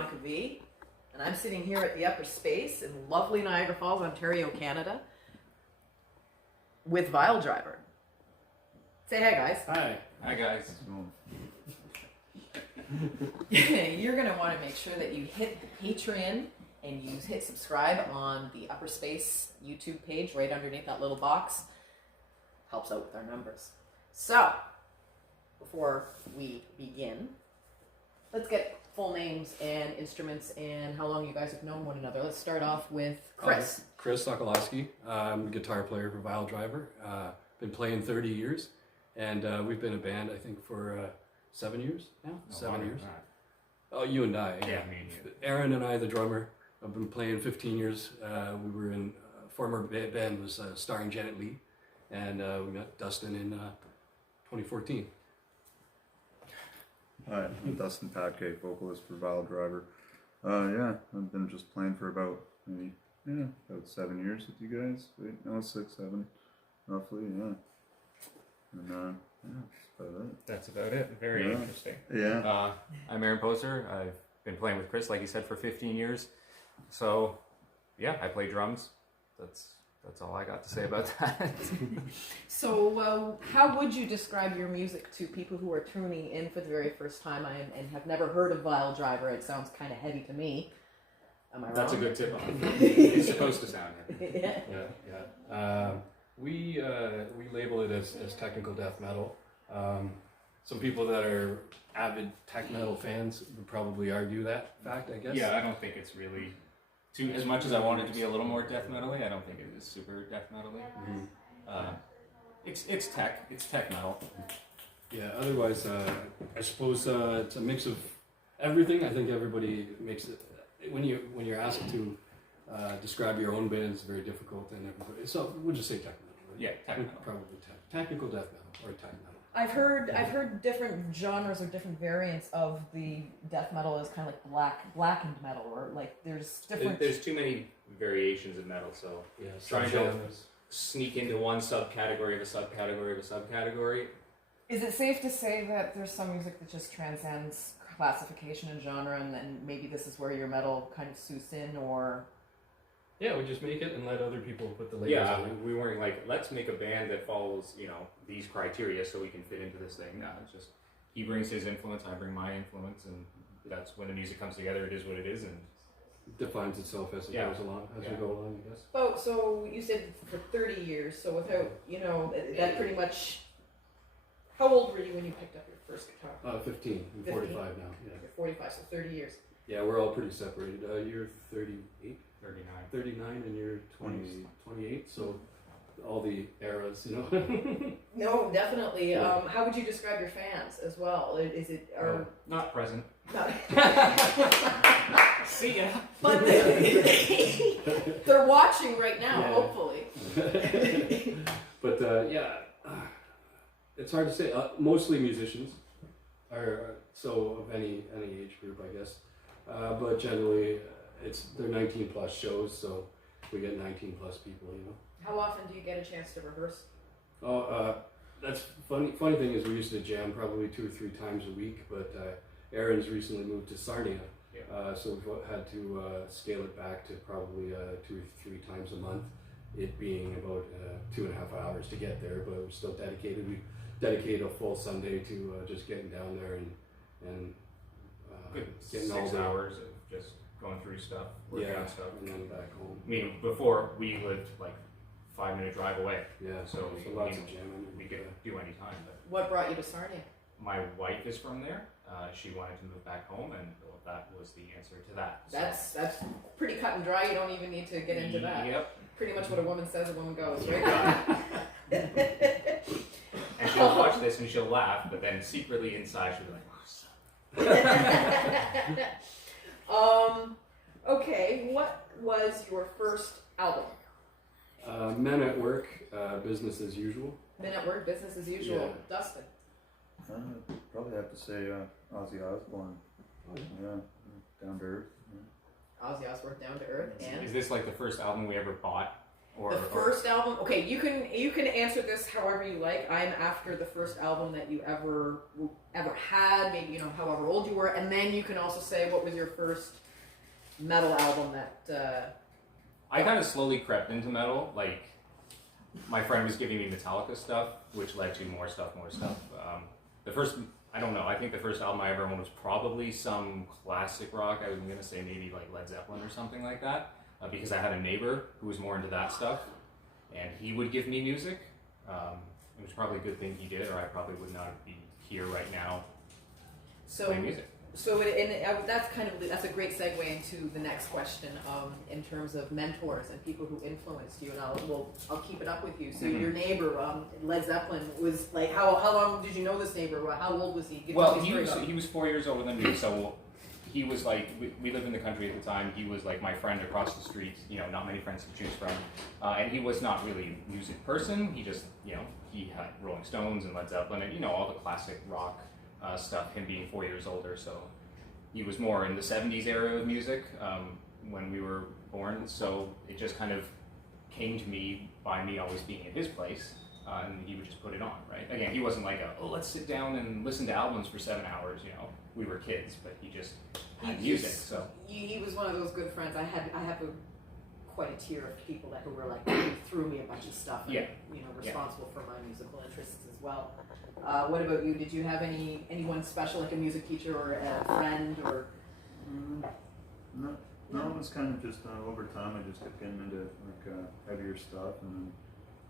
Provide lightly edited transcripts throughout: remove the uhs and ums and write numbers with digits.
Veronica V, and I'm sitting here at the Upper Space in lovely Niagara Falls, Ontario, Canada, with VILEDRIVER. Say hey, guys. Hi. Hi, guys. You're going to want to make sure that you hit Patreon and you hit subscribe on the Upper Space YouTube page right underneath that little box. Helps out with our numbers. So, before we begin, let's get full names and instruments and how long you guys have known one another. Let's start off with Chris. Chris Sokolowski. I'm a guitar player for VILEDRIVER. Been playing 30 years, and we've been a band, I think, for 7 years now? 7 years. Oh, you and I. Yeah, me and you. Aaron and I, the drummer, have been playing 15 years. We were in, former band was starring Janet Leigh, and we met Dustin in 2014. Hi, I'm Dustin Patke, vocalist for VILEDRIVER. Yeah, I've been just playing for about maybe, about 7 years with you guys. Wait, no, 6, 7, roughly, yeah. And that's about it. That's about it. Very interesting. Yeah. I'm Aaron Poser. I've been playing with Chris, like you said, for 15 years. So, yeah, I play drums. That's all I got to say about that. So, how would you describe your music to people who are tuning in for the very first time and have never heard of VILEDRIVER? It sounds kind of heavy to me. Am I wrong? That's a good tip off. It's supposed to sound heavy. Yeah. We label it as technical death metal. Some people that are avid tech metal fans would probably argue that fact, I guess. Yeah, I don't think it's really too. As much as I want it to be a little more death metal-y, I don't think it is super death metal-y. Mm-hmm. It's tech. It's tech metal. Yeah. Otherwise, I suppose it's a mix of everything. I think everybody makes it when you're asked to describe your own band, it's very difficult, and everybody. So we'll just say tech metal. Right? Yeah, tech metal. Probably technical death metal or tech metal. I've heard different genres or different variants of the death metal as kind of like blackened metal, or like there's different. There's too many variations of metal, so Yeah, trying to sneak into one subcategory of a subcategory of a subcategory. Is it safe to say that there's some music that just transcends classification and genre, and then maybe this is where your metal kind of suits in, or? Yeah, we just make it and let other people put the labels Yeah, on it. we weren't like, let's make a band that follows, these criteria so we can fit into this thing. No, it's just, he brings his influence, I bring my influence, and that's when the music comes together, it is what it is, and It defines itself as it goes along, as we go along, I guess. Oh, so you said for 30 years, so without, that pretty much, how old were you when you picked up your first guitar? 15. I'm 15? 45 now. Yeah. You're 45, so 30 years. Yeah, we're all pretty separated. You're 38, 39. 39, and you're 28. So all the eras, No, definitely. How would you describe your fans as well? Is it Not present. not? See ya. But they're watching right now, Yeah. hopefully. But it's hard to say. Mostly musicians are so of any age group, I guess. But generally, they're 19 plus shows, so we get 19 plus people. How often do you get a chance to rehearse? That's funny. Funny thing is, we used to jam probably 2 or 3 times a week, but Aaron's recently moved to Sarnia, so we've had to scale it back to probably 2 or 3 times a month. It being about 2.5 hours to get there, but we're still dedicated. We dedicate a full Sunday to just getting down there and Good getting 6 all the hours of just going through stuff, working on stuff. and then back home. I mean, before we lived like 5-minute drive away, Yeah, so lots of jamming. we could do any time. But What brought you to Sarnia? my wife is from there. She wanted to move back home, and that was the answer to that. So, That's pretty cut and dry. You don't even need to get into that. Yep. Pretty much what a woman says, a woman goes, right? And she'll watch this and she'll laugh, but then secretly inside she'll be like, Okay, what was your first album? Men at Work, Business as Usual. Men at Work, Business as Usual. Yeah. Dustin. Probably have to say Ozzy Osbourne. Oh, yeah. Yeah, Down to Earth. Ozzy Osbourne, Down to Earth, and is this like the first album we ever bought Or, The first album. Okay, you can answer this however you like. I'm after the first album that you ever had. Maybe however old you were, and then you can also say what was your first metal album that. I kind of slowly crept into metal. Like, my friend was giving me Metallica stuff, which led to more stuff. The first, I don't know, I think the first album I ever owned was probably some classic rock. I was going to say maybe like Led Zeppelin or something like that, because I had a neighbor who was more into that stuff, and he would give me music. It was probably a good thing he did, or I probably would not be here right now playing music. So that's a great segue into the next question in terms of mentors and people who influenced you, and I'll keep it up with you. So your neighbor, Led Zeppelin, was like how long did you know this neighbor? How old was he? He was 4 years older than me, so he was like we lived in the country at the time. He was like my friend across the street. Not many friends to choose from, and he was not really a music person. He just he had Rolling Stones and Led Zeppelin and all the classic rock. Stuff, him being 4 years older, so he was more in the 70s era of music when we were born, so it just kind of came to me by me always being at his place, and he would just put it on, right? Again, he wasn't like let's sit down and listen to albums for 7 hours, we were kids, but he just had music, so. He was one of those good friends. I have quite a tier of people who were like, he threw me a bunch of stuff, and, responsible for my musical interests as well. What about you? Did you have anyone special, like a music teacher or a friend, or? No, it was kind of just over time. I just kept getting into heavier stuff, and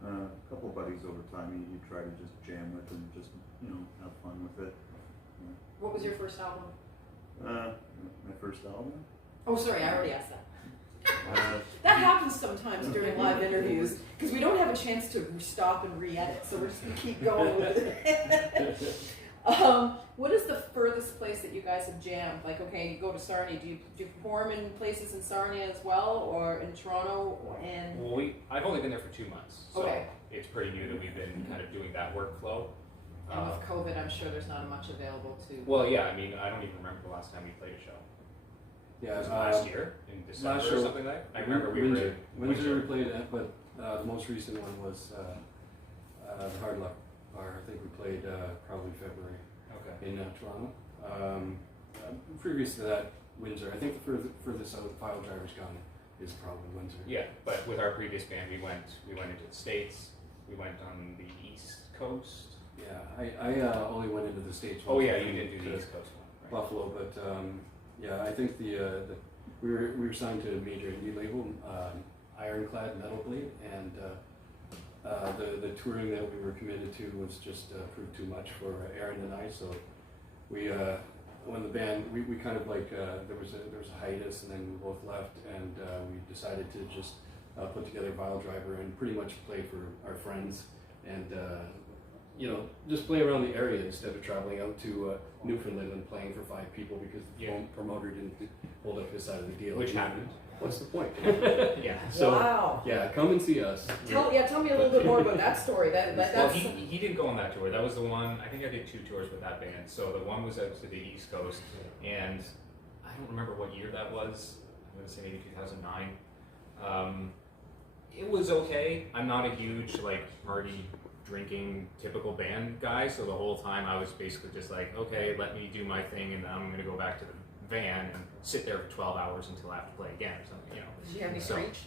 then a couple buddies over time you try to just jam with and just have fun with it. What was your first album? My first album. Oh, sorry, I already asked that. That happens sometimes during live interviews because we don't have a chance to stop and re-edit, so we're just gonna keep going with it. What is the furthest place that you guys have jammed? Like, okay, you go to Sarnia. Do you perform in places in Sarnia as well, or in Toronto? Well, I've only been there for 2 months, so okay. It's pretty new that we've been kind of doing that workflow. And with COVID, I'm sure there's not much available to. Well, yeah, I mean, I don't even remember the last time we played a show. Yeah, it was last year in December or something like that. I remember Windsor we played at, but the most recent one was the Hard Luck Bar. I think we played probably February. Okay. In Toronto. Previous to that, Windsor. I think the furthest out VILEDRIVER's gone is probably Windsor. Yeah, but with our previous band, we went into the States. We went on the East Coast. Yeah, I only went into the States. Oh yeah, you did do the East Coast one. Right. Buffalo, but yeah, I think we were signed to a major indie label, Ironclad Metal Blade, and the touring that we were committed to was just proved too much for Aaron and I. So we when the band we kind of like there was a hiatus, and then we both left, and we decided to just put together VILEDRIVER and pretty much play for our friends and. Just play around the area instead of traveling out to Newfoundland and playing for 5 people because the promoter didn't hold up his side of the deal. Which happened. What's the point? Yeah. So, wow. Yeah, come and see us. Tell me a little bit more about that story. Well, he didn't go on that tour. That was the one. I think I did 2 tours with that band. So the one was out to the East Coast, and I don't remember what year that was. I'm going to say maybe 2009. It was okay. I'm not a huge party drinking typical band guy, so the whole time I was basically just like, okay, let me do my thing, and then I'm going to go back to the van and sit there for 12 hours until I have to play again or something, Did you have any screech?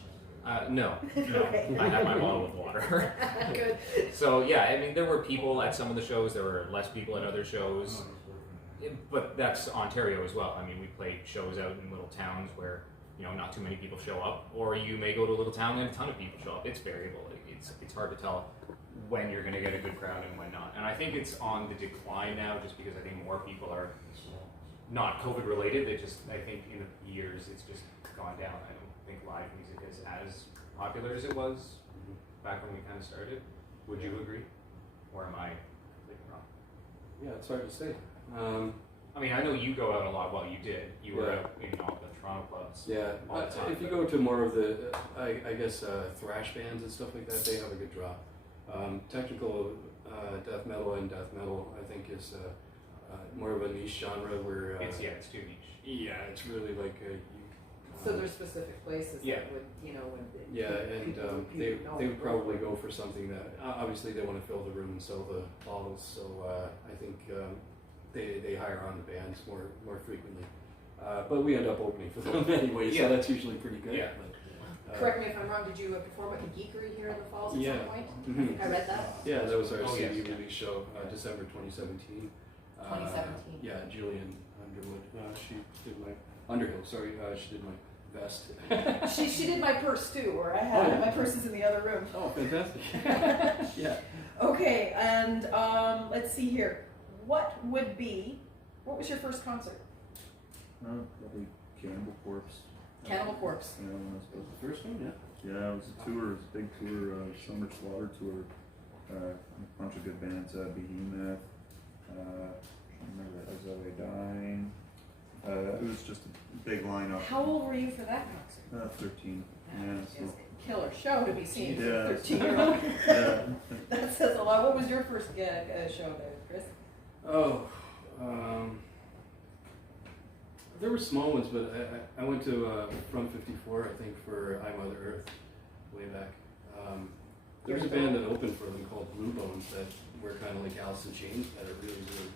No. Okay. I had my bottle of water. Good. So yeah, I mean, there were people at some of the shows, there were less people at other shows, but that's Ontario as well. I mean, we played shows out in little towns where not too many people show up, or you may go to a little town and a ton of people show up. It's variable. It's hard to tell when you're going to get a good crowd and when not. And I think it's on the decline now, just because I think more people are not COVID related. I think in the years it's just gone down. I don't think live music is as popular as it was back when we kind of started. Would you agree? Or am I completely wrong? Yeah, it's hard to say. I mean, I know you go out a lot. Well, you did. You were out in all the Toronto clubs. Yeah, all the time, if you go to more of the, I guess, thrash bands and stuff like that, they have a good draw. Technical death metal and death metal, I think, is more of a niche genre where it's too niche. Yeah, it's really like So there's specific places Yeah. that would, you know, when Yeah, and people they would probably go for something that obviously they want to fill the room and sell the bottles. So I think they hire on the bands more frequently. But we end up opening for them anyway, so Yeah. that's usually pretty good. Yeah. But, Correct me if I'm wrong, did you perform at the Geekery here in the Falls at Yeah. some point? Mhm. I read that. Yeah, that was our Oh, CD yes, yeah. release show, December 2017. 2017. Yeah, Julian Underwood. She did my Underhill. Sorry, she did my vest. She did my purse too, or I had Oh, yeah. my purse is in the other room. Oh, fantastic! Yeah. Okay, and let's see here. What was your first concert? Probably Cannibal Corpse. Cannibal Corpse. Yeah, that's That was the first one, yeah. Yeah, it was a tour, it was a big tour, Summer Slaughter tour. A bunch of good bands, Behemoth, I remember SLA Dying. It was just a big lineup. How old were you for that concert? 13. Yeah, It's so, a killer show to be seen for Yeah. a 13-year-old. yeah. That says a lot. What was your first show there, Chris? Oh, there were small ones, but I went to From 54, I think, for I Mother Earth way back. There was a band that opened for them called Blue Bones that were kind of like Alice in Chains that I really like.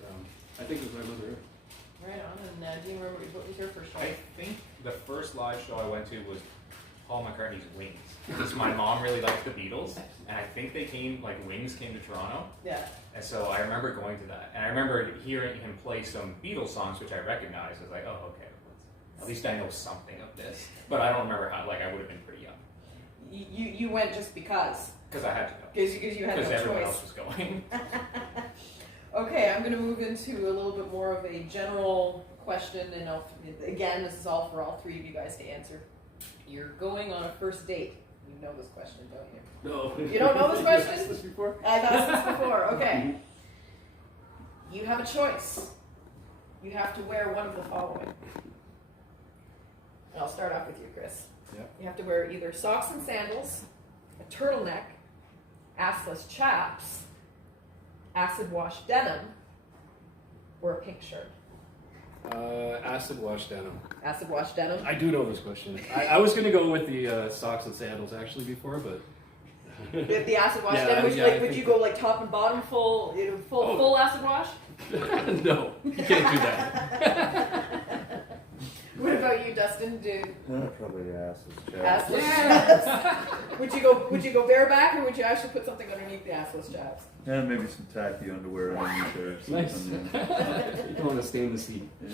But I think it was I Mother Earth. Right on. And do you remember what was your first show? I think the first live show I went to was Paul McCartney's Wings, because my mom really liked the Beatles, and I think Wings came to Toronto, Yeah. and so I remember going to that, and I remember hearing him play some Beatles songs, which I recognized. I was like, oh, okay, at least I know something of this, but I don't remember how. I would have been pretty young. You went just because Because I had to go. because you had no Because everyone choice. else was going. Okay, I'm going to move into a little bit more of a general question, and again, this is all for all three of you guys to answer. You're going on a first date. You know this question, don't you? No. You don't know this question? Have you asked this before? I've asked this before. Okay. You have a choice. You have to wear one of the following. And I'll start off with you, Chris. Yeah. You have to wear either socks and sandals, a turtleneck, assless chaps, acid wash denim, or a pink shirt. Acid wash denim. Acid wash denim. I do know this question. I was going to go with the socks and sandals actually before, but The acid wash Yeah, denim. Would you, yeah, I would think you go like top and bottom, full, full acid wash? no, you can't do that. What about you, Dustin? Probably assless chaps. Assless chaps. Would you go bareback, or would you actually put something underneath the assless chaps? And maybe some tacky underwear underneath there. or Nice. something, You don't want to stain the seat. yeah.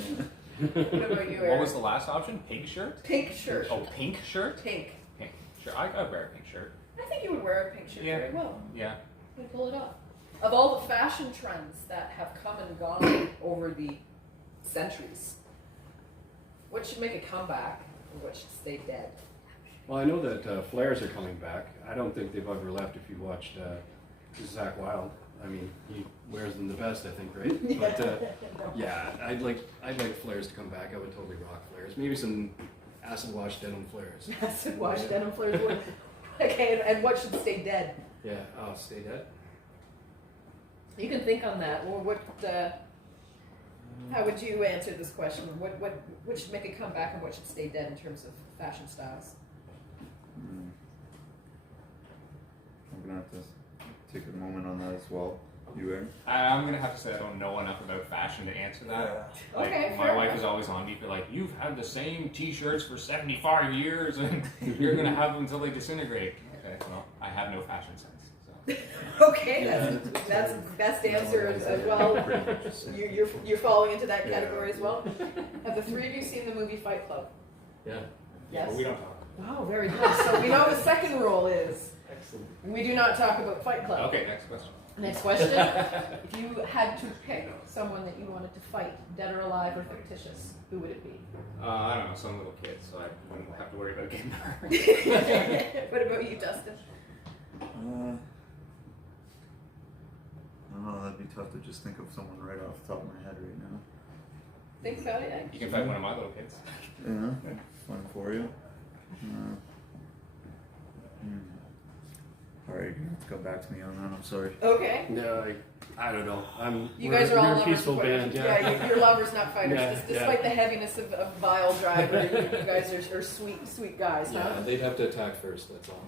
What about you, What Eric? was the last option? Pink shirt? Pink shirt. Oh, pink shirt? Pink. Pink. Sure, I'd wear a pink shirt. I think you would wear a pink shirt Yeah. very well. Yeah. You pull it off. Of all the fashion trends that have come and gone over the centuries, what should make a comeback and what should stay dead? Well, I know that flares are coming back. I don't think they've ever left. If you watched Zach Wilde, I mean, he wears them the best, I think, right? But yeah, I'd like flares to come back. I would totally rock flares. Maybe some acid wash denim flares. Acid wash denim flares. Would. Okay, and what should stay dead? Yeah. Oh, stay dead. You can think on that. Or how would you answer this question? What should make a comeback and what should stay dead in terms of fashion styles? I'm gonna have to take a moment on that as well. You, Aaron? I'm gonna have to say I don't know enough about fashion to answer that. Like, Okay, my fair wife enough. is always on me for you've had the same T-shirts for 75 years, and you're gonna have them until they disintegrate. Okay, well, I have no fashion sense. So. Okay, that's the best answer as well. You're falling into that category as well. Have the three of you seen the movie Fight Club? Yeah. Yes. But we don't talk. Oh, very good. So we know the second rule is Excellent. we do not talk about Fight Club. Okay, next question. Next question. If you had to pick someone that you wanted to fight, dead or alive or fictitious, who would it be? I don't know, some little kid, so I wouldn't have to worry about getting hurt. What about you, Dustin? I don't know, that'd be tough to just think of someone right off the top of my head right now. Think about it. You can fight one of my little kids. Yeah, fun for you. Alright, you're gonna have to come back to me on that, I'm sorry. Okay. No, I don't know. You guys are all we're a lovers. peaceful band. Yeah. You're lovers, not fighters. Yeah, Despite the heaviness of VILEDRIVER, you guys are sweet guys, huh? Yeah, they'd have to attack first. That's all.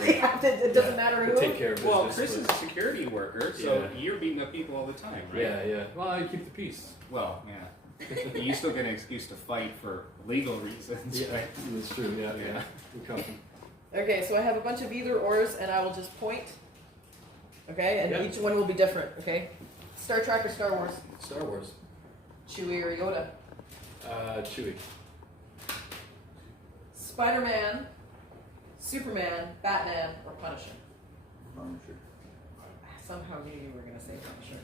They have to. It doesn't matter who. Take care of business. Well, Chris is a security worker, so Yeah. you're beating up people all the time, right? Yeah. Well, I keep the peace. Well, yeah. You still get an excuse to fight for legal reasons, Yeah, right? that's true. Yeah. We're coming. Okay, so I have a bunch of either ors, and I will just point. Okay, and Yeah. each one will be different. Okay, Star Trek or Star Wars, Star Wars. Chewie or Yoda, Chewie. Spider-Man, Superman, Batman, or Punisher. Punisher. Somehow knew you were gonna say Punisher.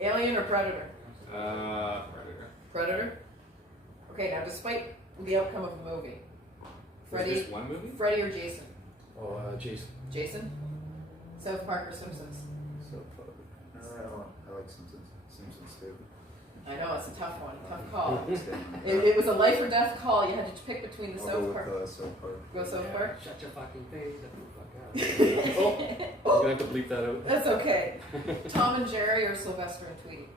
Alien or Predator? Predator. Predator. Okay, now despite the outcome of the movie, Was Freddy, this one movie? Freddy or Jason? Oh, Jason. Jason. South Park or Simpsons? So I like Simpsons. Simpsons too. I know it's a tough one, tough call. I'll It was a life or death call. You had to pick between the go South with Park. South Park. Go South Park. Shut your fucking face. Get the fuck out. I'm gonna have to bleep that out. That's okay. Tom and Jerry or Sylvester and Tweety?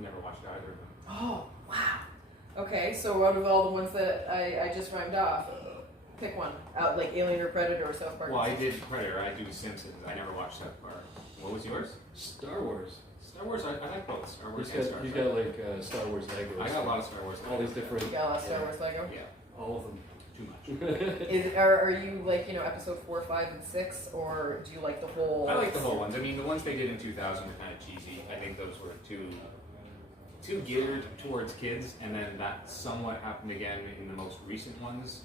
Never watched either of them. Oh, wow. Okay, so out of all the ones that I just rhymed off, pick one. Out like Alien or Predator or South Park. Well, I did Predator. I do Simpsons. I never watched South Park. What was yours? Star Wars. Star Wars. I like both Star Wars He's and Star got, he's Trek. got like Star Wars Legos. I got a lot of Star Wars. All these different. You got a lot of Star Wars Lego. Yeah, All of them. too much. Are you like, episode 4, 5, and 6, or do you like the whole? I like the whole ones. I mean, the ones they did in 2000 were kind of cheesy. I think those were too geared towards kids, and then that somewhat happened again in the most recent ones.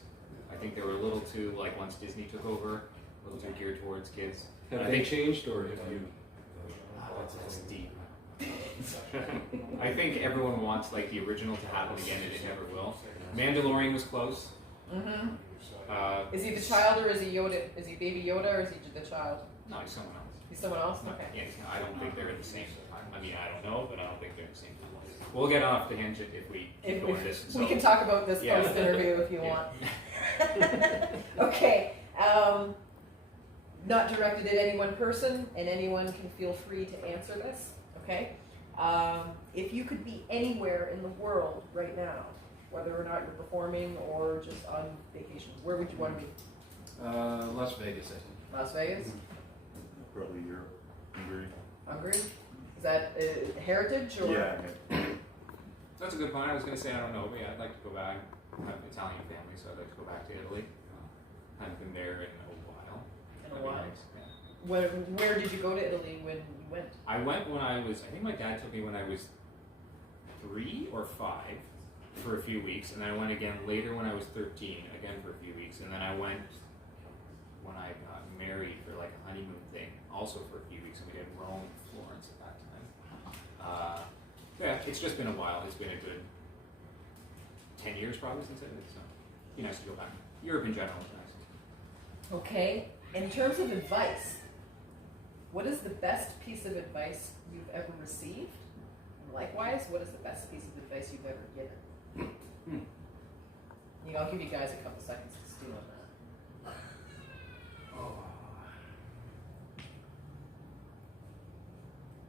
I think they were a little too, like, once Disney took over, a little too geared towards kids. Have I they think changed, or have you? that's deep. I think everyone wants like the original to happen again, and it never will. Mandalorian was close. Mm-hmm. Uh, Is he the child or is he Yoda? Is he Baby Yoda or is he the child? no, he's someone else. He's someone else. Okay. Yeah, I don't think they're at the same time. I mean, I don't know, but I don't think they're at the same time. We'll get off the tangent if we keep going this. We can talk about this Yeah. post interview if you Yeah. want. Okay. Not directed at any one person, and anyone can feel free to answer this. Okay. If you could be anywhere in the world right now, whether or not you're performing or just on vacation, where would you want to be? Las Vegas, I think. Las Vegas? Probably Europe. Hungary. Hungary? Is that heritage or? Yeah. That's a good point. I was going to say I don't know, but yeah, I'd like to go back. I have an Italian family, so I'd like to go back to Italy. I haven't been there in a while. In a That'd be while. nice, yeah. Where did you go to Italy when you went? I went when I was, I think my dad took me when I was 3 or 5 for a few weeks, and then I went again later when I was 13, again for a few weeks, and then I went when I got married for like a honeymoon thing, also for a few weeks, and we did Rome and Florence at that time. Yeah, it's just been a while. It's been a good 10 years probably since I did, so it'd be nice to go back. Europe in general is nice. Okay. In terms of advice, what is the best piece of advice you've ever received? And likewise, what is the best piece of advice you've ever given? I'll give you guys a couple seconds to stew on that.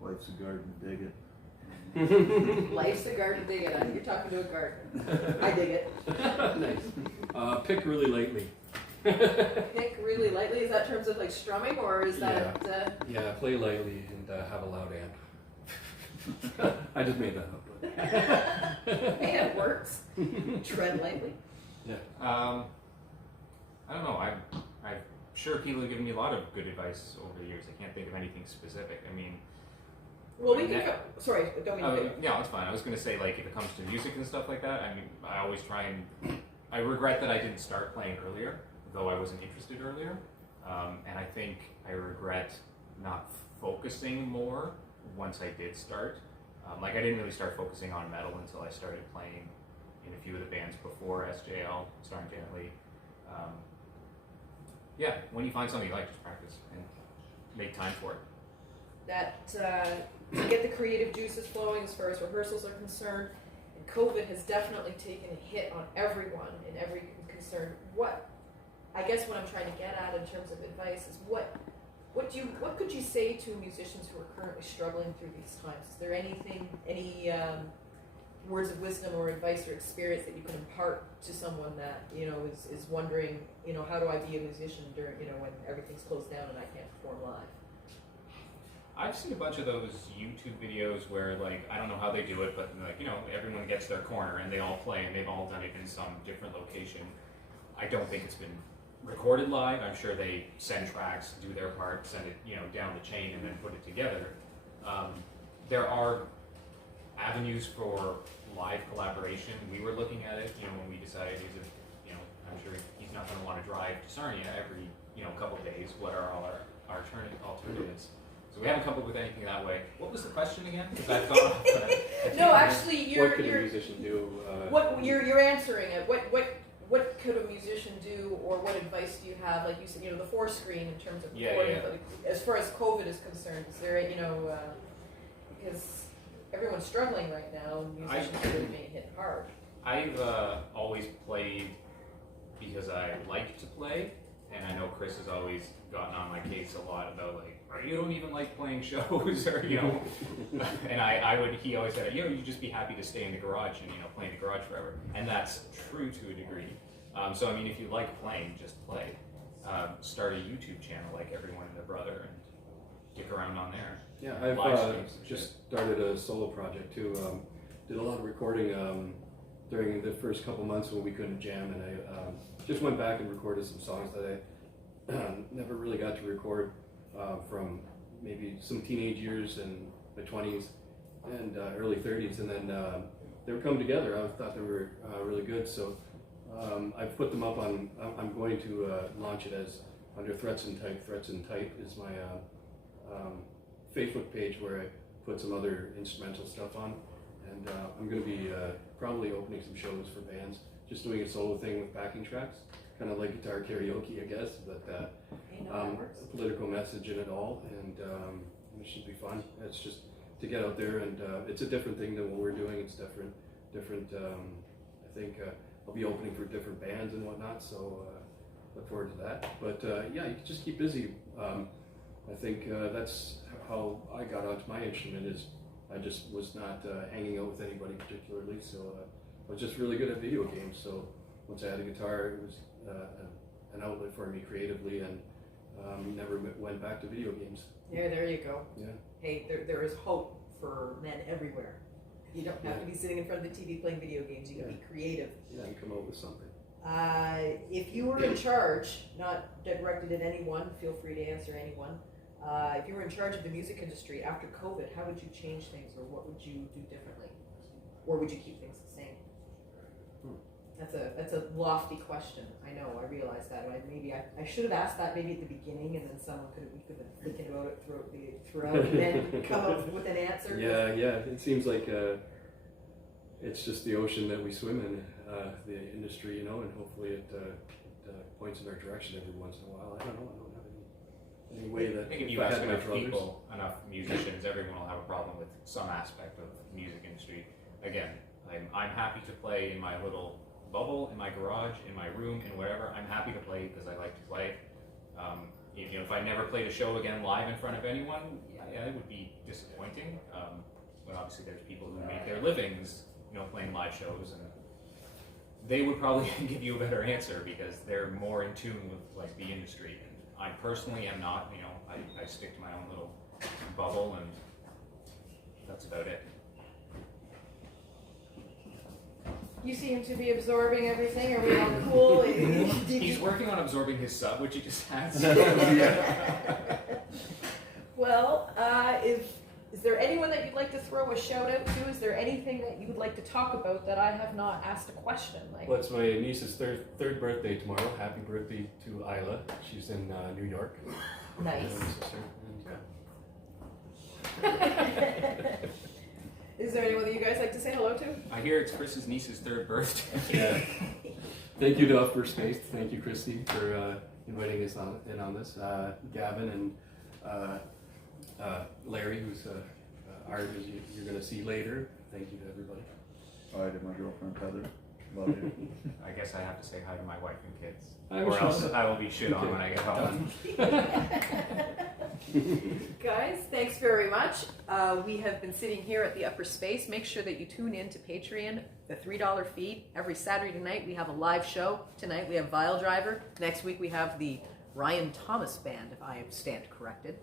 Life's a garden, dig it. Life's a garden, dig it. You're talking to a gardener. I dig it. Nice. Pick really lightly. Pick really lightly. Is that in terms of like strumming, or is that? Yeah, play lightly and have a loud amp. I just made that up. But. Hey, it works. Tread lightly. Yeah. I don't know. I'm sure people have given me a lot of good advice over the years. I can't think of anything specific. I mean, Well, we can go. Sorry, don't mean to. yeah, it's fine. I was going to say, like, if it comes to music and stuff like that, I mean, I always try and. I regret that I didn't start playing earlier, though I wasn't interested earlier. And I think I regret not focusing more once I did start. Like, I didn't really start focusing on metal until I started playing in a few of the bands before SJL, starring Janet Lee. Yeah, when you find something you like, just practice and make time for it. That to get the creative juices flowing as far as rehearsals are concerned, and COVID has definitely taken a hit on everyone in every concern. What I guess what I'm trying to get at in terms of advice is what what could you say to musicians who are currently struggling through these times? Is there any words of wisdom or advice or experience that you can impart to someone that is wondering, how do I be a musician during when everything's closed down and I can't perform live? I've seen a bunch of those YouTube videos where, like, I don't know how they do it, but like, everyone gets their corner and they all play and they've all done it in some different location. I don't think it's been recorded live. I'm sure they send tracks, do their part, send it, down the chain and then put it together. There are avenues for live collaboration. We were looking at it, when we decided I'm sure he's not going to want to drive to Sarnia every, couple days. What are all our alternatives? So we haven't come up with anything that way. What was the question again? Because I thought. No, actually, what could a musician do? You're answering it. What could a musician do, or what advice do you have? Like you said, the forescreen in terms of recording. Yeah. But as far as COVID is concerned, is there because everyone's struggling right now, and musicians are really being hit hard. I've always played because I like to play, and I know Chris has always gotten on my case a lot about like, you don't even like playing shows, or and he always said, you'd just be happy to stay in the garage and play in the garage forever, and that's true to a degree. So I mean, if you like playing, just play. Start a YouTube channel like everyone and their brother, and stick around on there. Yeah, I've just started a solo project too. Did a lot of recording during the first couple months when we couldn't jam, and I just went back and recorded some songs that I never really got to record from maybe some teenage years and my 20s and early 30s, and then they were coming together. I thought they were really good, so I've put them up on. I'm going to launch it as under Threats and Type. Threats and Type is my Facebook page where I put some other instrumental stuff on, and I'm going to be probably opening some shows for bands, just doing a solo thing with backing tracks, kind of like guitar karaoke, I guess, but a political message in it all, and it should be fun. It's just to get out there, and it's a different thing than what we're doing. It's different. I think I'll be opening for different bands and whatnot, so look forward to that. But yeah, you can just keep busy. I think that's how I got onto my instrument. Is I just was not hanging out with anybody particularly, so I was just really good at video games. So once I had a guitar, it was an outlet for me creatively, and never went back to video games. Yeah, there you go. Yeah. Hey, there is hope for men everywhere. You don't have to be sitting in front of the TV playing video games. You can be creative. Yeah, and come up with something. If you were in charge, not directed at anyone, feel free to answer anyone. If you were in charge of the music industry after COVID, how would you change things, or what would you do differently? Or would you keep things the same? That's a lofty question. I know, I realize that. Maybe I should have asked that maybe at the beginning, and then we could have been thinking about it throughout and then come up with an answer. Yeah. It seems like it's just the ocean that we swim in, the industry, and hopefully it points in our direction every once in a while. I don't know. I don't have any way that. I think if you ask enough people, enough musicians, everyone will have a problem with some aspect of the music industry. Again, I'm happy to play in my little bubble, in my garage, in my room, in wherever. I'm happy to play because I like to play. If I never played a show again live in front of anyone, yeah, it would be disappointing. But obviously, there's people who make their livings, playing live shows, and they would probably give you a better answer because they're more in tune with like the industry. And I personally am not. I stick to my own little bubble, and that's about it. You seem to be absorbing everything. Are we all cool? He's working on absorbing his sub, which he just had. Well, is there anyone that you'd like to throw a shout out to? Is there anything that you would like to talk about that I have not asked a question? Well, it's my niece's third birthday tomorrow. Happy birthday to Isla. She's in New York. Nice. And, Is there anyone that you guys like to say hello to? I hear it's Chris's niece's third birthday. Yeah. Thank you to Upper Space. Thank you, Christy, for inviting us in on this. Gavin and Larry, who's art you're going to see later. Thank you to everybody. Hi to my girlfriend Heather. Love you. I guess I have to say hi to my wife and kids. Hi, or Michelle. else I will be shit on when I get home. Guys, thanks very much. We have been sitting here at the Upper Space. Make sure that you tune in to Patreon, the $3 feed. Every Saturday night we have a live show. Tonight we have VILEDRIVER. Next week we have the Ryan Thomas Band, if I stand corrected.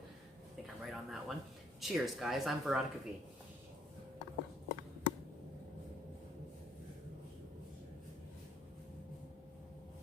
I think I'm right on that one. Cheers, guys. I'm Veronica V.